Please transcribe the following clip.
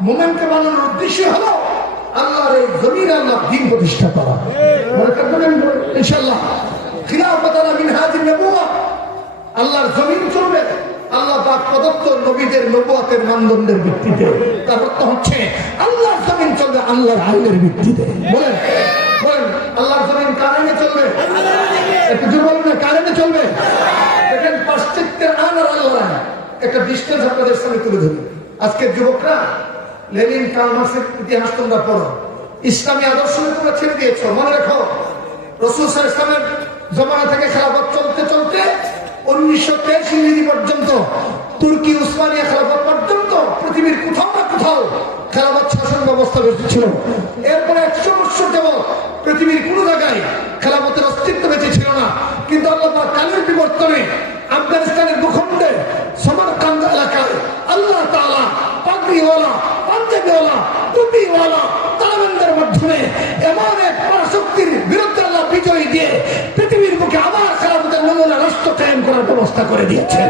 মোমেন্টে বানানোর উদ্দেশ্য হলো আল্লাহর এই জমিন আল্লাহ দিন প্রতিষ্ঠা করা। ইনশাল্লাহ আল্লাহর জমিন চলবে আল্লাহর আইনের ভিত্তিতে। বলেন বলেন, আল্লাহর জমিন কারেন্টে চলবে? একটু কারেন্টে চলবে? দেখেন, পাশ্চাত্যের আর। একটা দৃষ্টান্ত আপনাদের সামনে তুলে ধরি। আজকের যুবকরা লেনিন কালমার্সের ইতিহাস তোমরা পড়ো। ইসলামী আদর্শ তোমরা ছেড়ে দিয়েছ, মনে রাখো। রসুল সাল ইসলামের জমানা থেকে খেলাফত চলতে চলতে উনিশশো তেইশ ইংরেজি পর্যন্ত, তুর্কি উসমানিয়া খেলাফত পর্যন্ত, পৃথিবীর কোথাও না কোথাও খেলাফত শাসন ব্যবস্থা বেঁচে ছিল। এরপরে একশো বছর যাবৎ পৃথিবীর কোন জায়গায় খেলাফতের অস্তিত্ব বেঁচে ছিল না। কিন্তু আল্লাহ কালের বিবর্তনে আফগানিস্তানের ভূখণ্ডে সমরকান্দ এলাকায় আল্লাহ তালা পাগড়িওয়ালা পাঞ্জাবিওয়ালা টুপিওয়ালা তালেবানদের মাধ্যমে এমন এক পরাশক্তির বিরুদ্ধে আল্লাহ বিজয় দিয়ে পৃথিবীর বুকে আবার খেলাফতের নমুনা রাষ্ট্র কায়েম করার ব্যবস্থা করে দিয়েছেন।